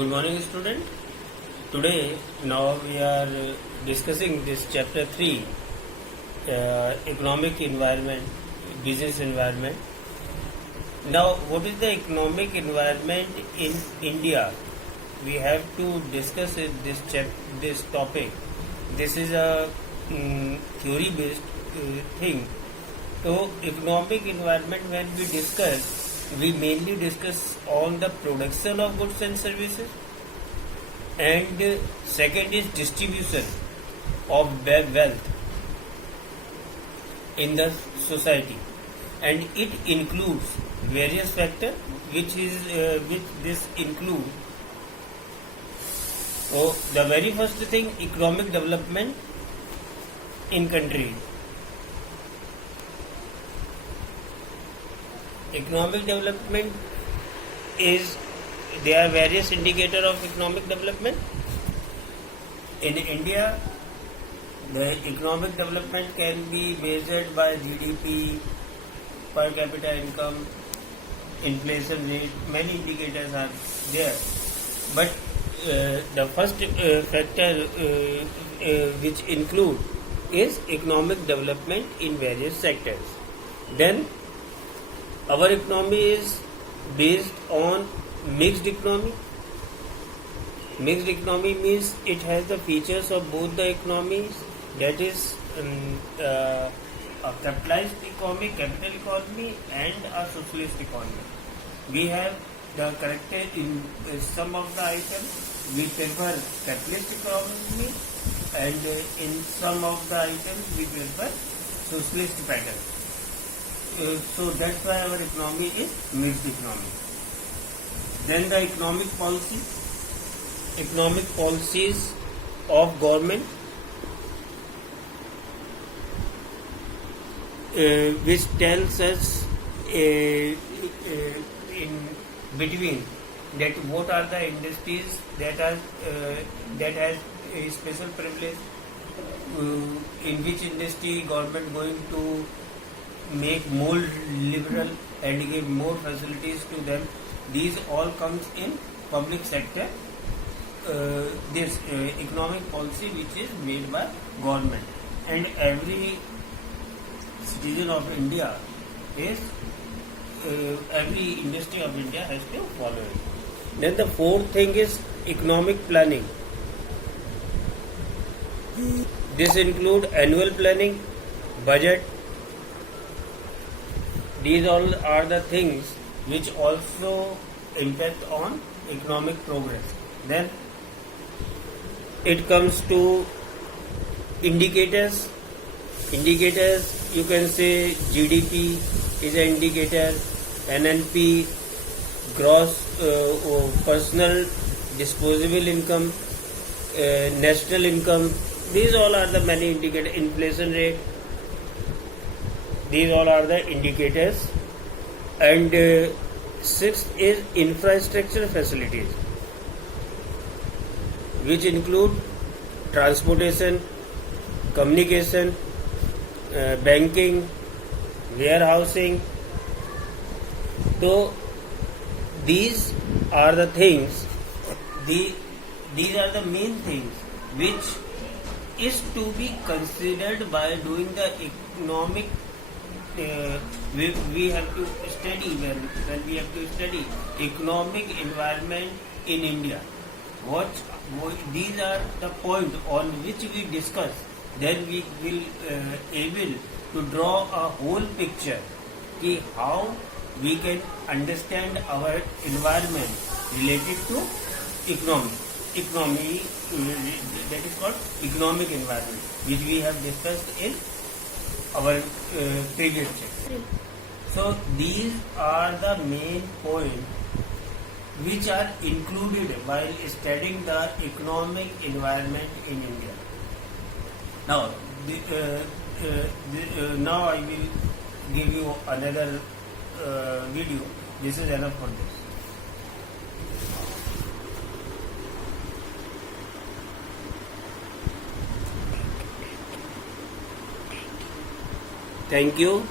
Good morning, student. Today, now we are discussing this chapter 3, economic environment, business environment. Now, what is the economic environment in India? We have to discuss this topic. This is a theory-based thing. So, economic environment, when we discuss, we mainly discuss on the production of goods and services, and second is distribution of wealth in the society, and it includes various factors which this include. So the very first thing, economic development in country. Economic development is, there are various indicators of economic development. In India, the economic development can be measured by GDP, per capita income, inflation rate. Many indicators are there. But the first factor which include is economic development in various sectors. Then our economy is based on mixed economy. Mixed economy means it has the features of both the economies, that is a capitalized economy, capital economy, and a socialist economy. We have the character in some of the items we prefer capitalist economy, and in some of the items we prefer socialist pattern. So that's why our economy is mixed economy. Then the economic policies of government, which tells us in between that what are the industries that has a special privilege, in which industry government going to make more liberal and give more facilities to them. These all comes in public sector. This economic policy which is made by government, and every citizen of India is every industry of India has to follow it. Then the fourth thing is economic planning. This include annual planning, budget. These all are the things which also impact on economic progress. Then it comes to indicators. Indicators, you can say GDP is an indicator, NNP, gross personal disposable income, national income. These all are the many indicators. Inflation rate. These all are the indicators. And sixth is infrastructure facilities, which include transportation, communication, banking, warehousing. So these are the things, these are the main things which is to be considered by doing the economic. We have to study when we have to study economic environment in India. These are the points on which we discuss. Then we will able to draw a whole picture ki how we can understand our environment related to economy. Economy, that is called economic environment, which we have discussed in our previous chapter. So these are the main points which are included while studying the economic environment in India. Now, now I will give you another video. This is enough for this. Thank you.